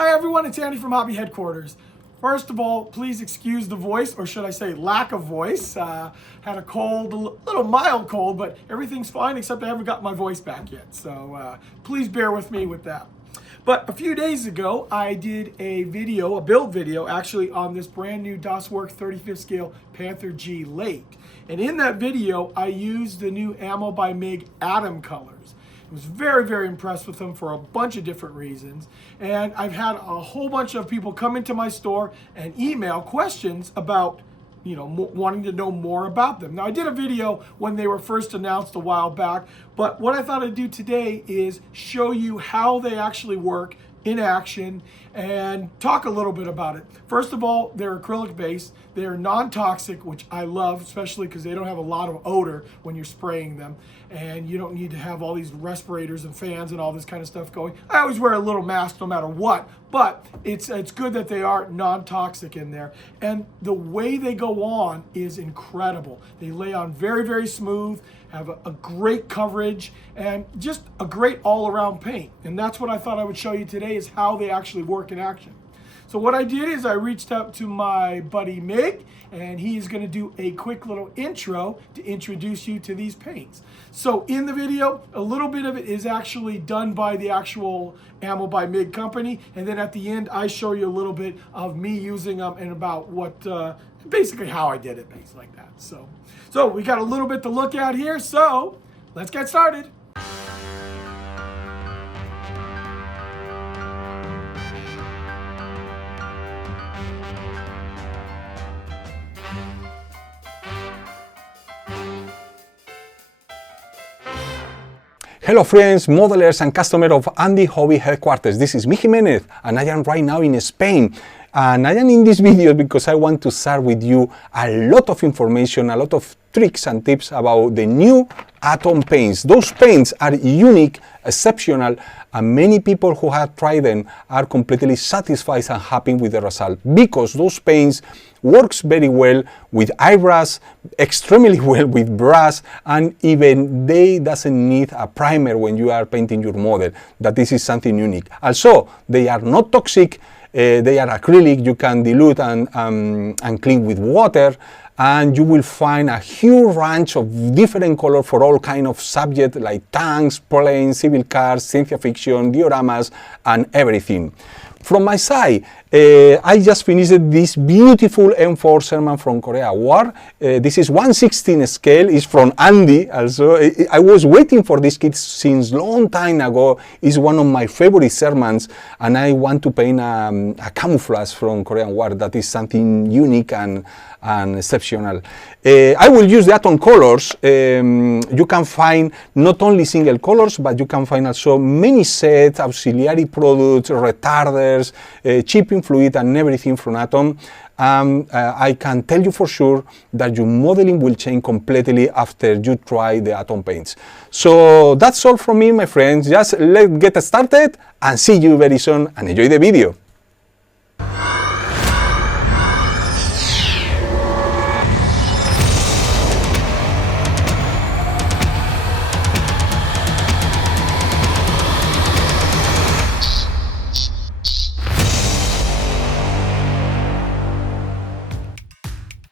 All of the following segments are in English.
Hi everyone, it's Andy from Hobby Headquarters. First of all, please excuse the voice, or should I say lack of voice. Had a cold, a little mild cold, but everything's fine except I haven't got my voice back yet. So please bear with me with that. But a few days ago, I did a video, a build video, actually on this brand new DOSWorks 35th scale Panther G Lake. And in that video, I used the new Ammo by Mig Atom colors. I was very, very impressed with them for a bunch of different reasons. And I've had a whole bunch of people come into my store and email questions about, wanting to know more about them. Now, I did a video when they were first announced a while back, but what I thought I'd do today is show you how they actually work in action and talk a little bit about it. First of all, they're acrylic based. They're non-toxic, which I love, especially because they don't have a lot of odor when you're spraying them, and you don't need to have all these respirators and fans and all this kind of stuff going. I always wear a little mask no matter what, but it's good that they are non-toxic in there. And the way they go on is incredible. They lay on very, very smooth, have a great coverage, and just a great all-around paint. And that's what I thought I would show you today, is how they actually work in action. So what I did is I reached out to my buddy Mig, and he's going to do a quick little intro to introduce you to these paints. So in the video, a little bit of it is actually done by the actual Ammo by Mig company, and then at the end I show you a little bit of me using them and about what basically how I did it, things like that. So we got a little bit to look at here, so let's get started. Hello friends, modelers and customers of Andy Hobby Headquarters. This is Mig Menthe and I am right now in Spain. And I am in this video because I want to share with you a lot of information, a lot of tricks and tips about the new Atom paints. Those paints are unique, exceptional, and many people who have tried them are completely satisfied and happy with the result, because those paints works very well with airbrush, extremely well with brush, and even they doesn't need a primer when you are painting your model. That this is something unique. Also, they are not toxic. They are acrylic. You can dilute and clean with water, and you will find a huge range of different colors for all kind of subjects like tanks, planes, civil cars, science fiction, dioramas, and everything. From my side, I just finished this beautiful M4 Sherman from Korea War. This is 1/16 scale. It's from Andy. Also, I was waiting for this kit since long time ago. It's one of my favorite Shermans, and I want to paint a camouflage from Korean War. That is something unique and exceptional. I will use the Atom colors. You can find not only single colors, but you can find also many sets, auxiliary products, retarders, chipping fluid, and everything from Atom. I can tell you for sure that your modeling will change completely after you try the Atom paints. So that's all from me, my friends. Just let's get started and see you very soon, and enjoy the video.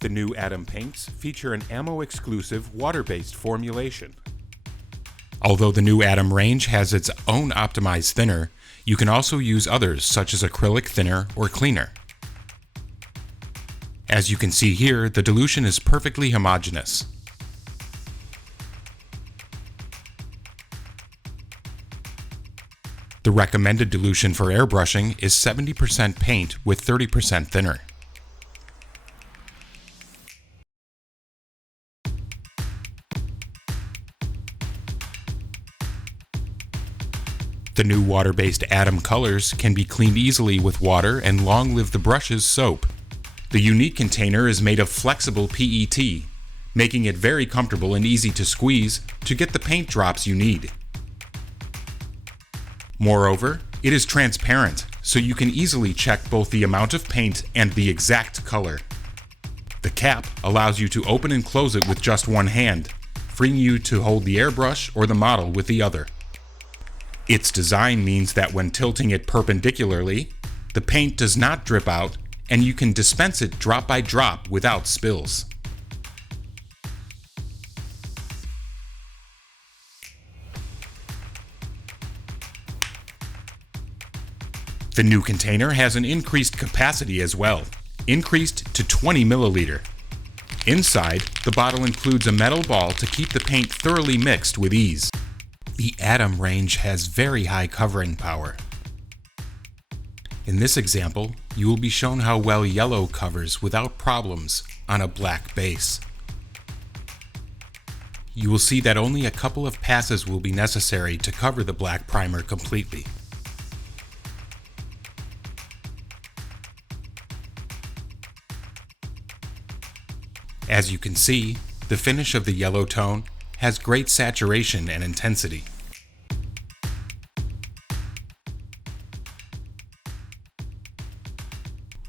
The new Atom paints feature an ammo-exclusive water-based formulation. Although the new Atom range has its own optimized thinner, you can also use others such as acrylic thinner or cleaner. As you can see here, the dilution is perfectly homogeneous. The recommended dilution for airbrushing is 70% paint with 30% thinner. The new water-based Atom colors can be cleaned easily with water and long live the brush's soap. The unique container is made of flexible PET, making it very comfortable and easy to squeeze to get the paint drops you need. Moreover, it is transparent, so you can easily check both the amount of paint and the exact color. The cap allows you to open and close it with just one hand, freeing you to hold the airbrush or the model with the other. Its design means that when tilting it perpendicularly, The paint does not drip out, and you can dispense it drop by drop without spills. The new container has an increased capacity as well, increased to 20 milliliter. Inside, the bottle includes a metal ball to keep the paint thoroughly mixed with ease. The Atom range has very high covering power. In this example, you will be shown how well yellow covers without problems on a black base. You will see that only a couple of passes will be necessary to cover the black primer completely. As you can see, the finish of the yellow tone has great saturation and intensity.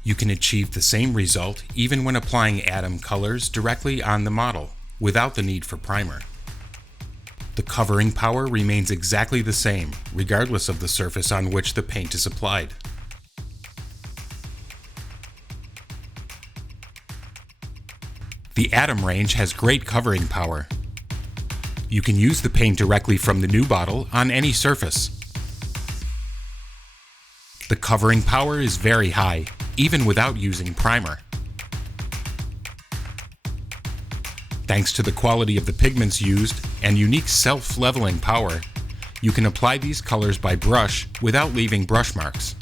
You can achieve the same result even when applying Atom colors directly on the model, without the need for primer. The covering power remains exactly the same, regardless of the surface on which the paint is applied. The Atom range has great covering power. You can use the paint directly from the new bottle on any surface. The covering power is very high, even without using primer. Thanks to the quality of the pigments used and unique self-leveling power, you can apply these colors by brush without leaving brush marks.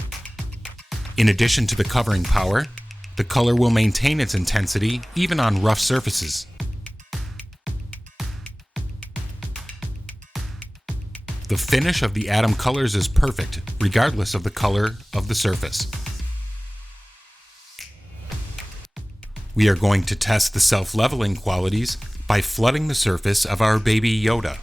In addition to the covering power, the color will maintain its intensity even on rough surfaces. The finish of the Atom colors is perfect, regardless of the color of the surface. We are going to test the self-leveling qualities by flooding the surface of our baby Yoda.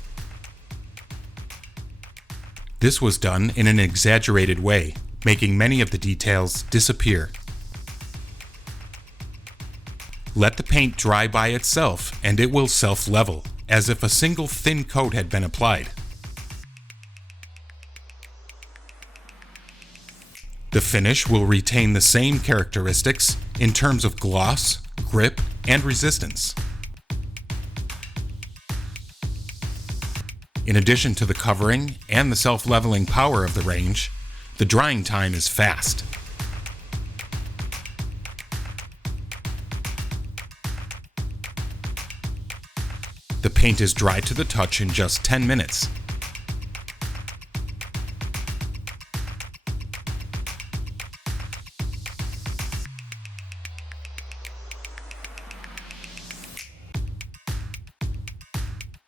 This was done in an exaggerated way, making many of the details disappear. Let the paint dry by itself and it will self-level, as if a single thin coat had been applied. The finish will retain the same characteristics in terms of gloss, grip, and resistance. In addition to the covering and the self-leveling power of the range, the drying time is fast. The paint is dry to the touch in just 10 minutes.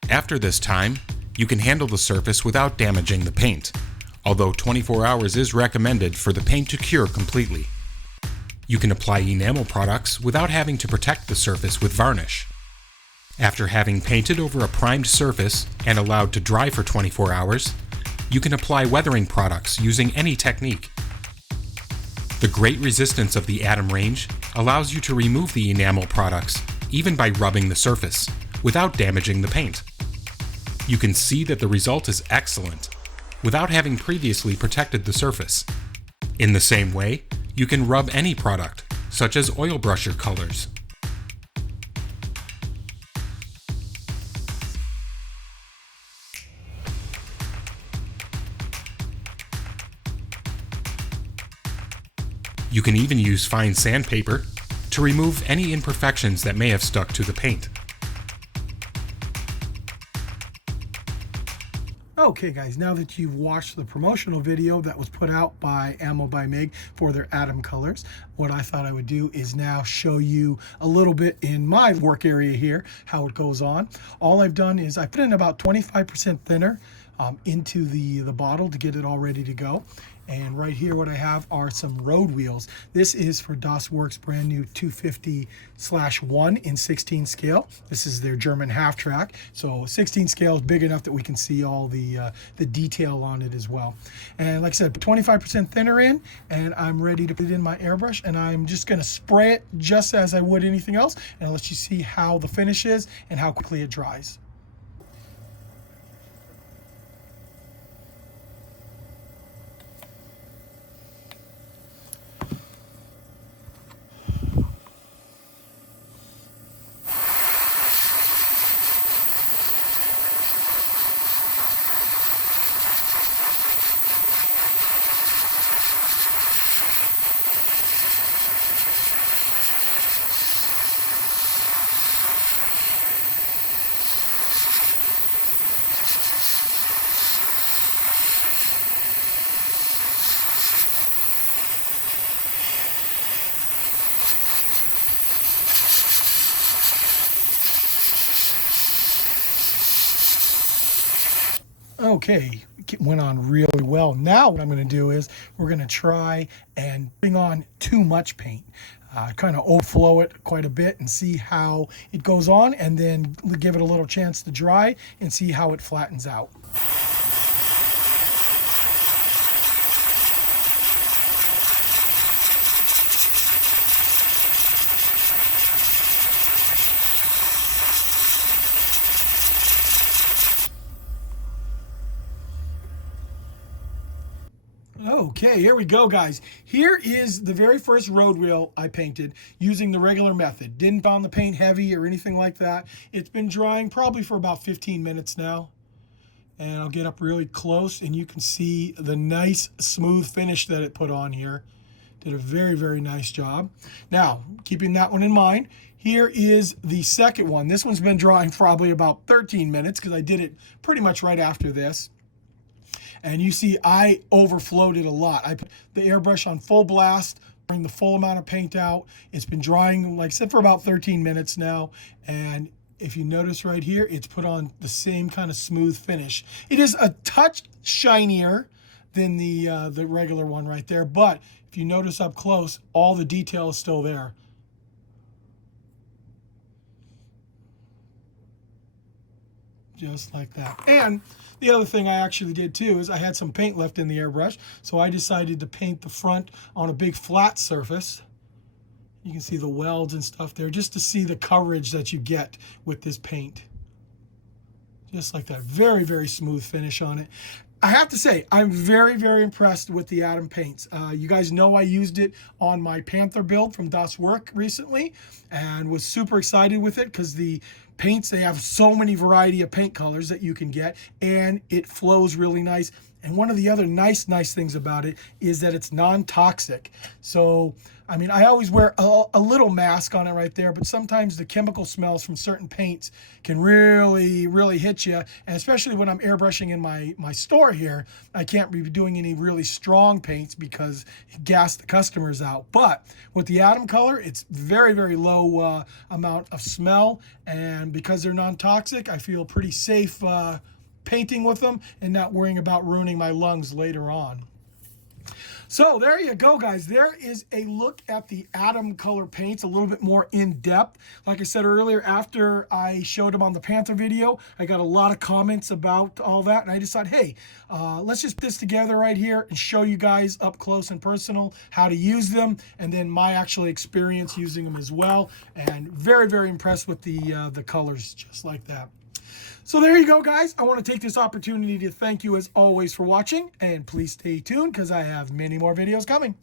After this time, you can handle the surface without damaging the paint, although 24 hours is recommended for the paint to cure completely. You can apply enamel products without having to protect the surface with varnish. After having painted over a primed surface and allowed to dry for 24 hours, you can apply weathering products using any technique. The great resistance of the Atom range allows you to remove the enamel products, even by rubbing the surface, without damaging the paint. You can see that the result is excellent, without having previously protected the surface. In the same way, you can rub any product, such as oil brusher colors. You can even use fine sandpaper to remove any imperfections that may have stuck to the paint. Okay guys, now that you've watched the promotional video that was put out by Ammo by Mig for their Atom colors, what I thought I would do is now show you a little bit in my work area here, how it goes on. All I've done is I put in about 25% thinner into the bottle to get it all ready to go. And right here what I have are some road wheels. This is for Das Works brand new 250/1 in 16 scale. This is their German half track. So 16 scale is big enough that we can see all the detail on it as well. And like I said, put 25% thinner in, and I'm ready to put it in my airbrush, and I'm just gonna spray it just as I would anything else, and I'll let you see how the finish is and how quickly it dries. Okay, it went on really well. Now what I'm going to do is we're going to try and bring on too much paint. Kind of overflow it quite a bit and see how it goes on, and then give it a little chance to dry and see how it flattens out. Okay, here we go, guys. Here is the very first road wheel I painted using the regular method. Didn't found the paint heavy or anything like that. It's been drying probably for about 15 minutes now. And I'll get up really close and you can see the nice smooth finish that it put on here. Did a very, very nice job. Now, keeping that one in mind, here is the second one. This one's been drying probably about 13 minutes because I did it pretty much right after this. And you see I overflowed it a lot. I put the airbrush on full blast, bring the full amount of paint out. It's been drying, like I said, for about 13 minutes now. And if you notice right here, it's put on the same kind of smooth finish. It is a touch shinier than the regular one right there. But if you notice up close, all the detail is still there. Just like that. And the other thing I actually did too is I had some paint left in the airbrush, so I decided to paint the front on a big flat surface. You can see the welds and stuff there, just to see the coverage that you get with this paint. Just like that. Very, very smooth finish on it. I have to say, I'm very, very impressed with the Atom paints. You guys know I used it on my Panther build from Das Work recently and was super excited with it because the paints, they have so many variety of paint colors that you can get, and it flows really nice. And one of the other nice things about it is that it's non-toxic. So, I mean, I always wear a little mask on it right there, but sometimes the chemical smells from certain paints can really hit you. And especially when I'm airbrushing in my store here, I can't be doing any really strong paints because it gas the customers out. But with the Atom color, it's very low amount of smell. And because they're non-toxic, I feel pretty safe painting with them and not worrying about ruining my lungs later on. So there you go, guys. There is a look at the Atom color paints, a little bit more in depth. Like I said earlier, after I showed them on the Panther video, I got a lot of comments about all that, and I decided, hey, let's just put this together right here and show you guys up close and personal how to use them, and then my actual experience using them as well. And very impressed with the colors, just like that. So there you go, guys. I want to take this opportunity to thank you as always for watching, and please stay tuned because I have many more videos coming.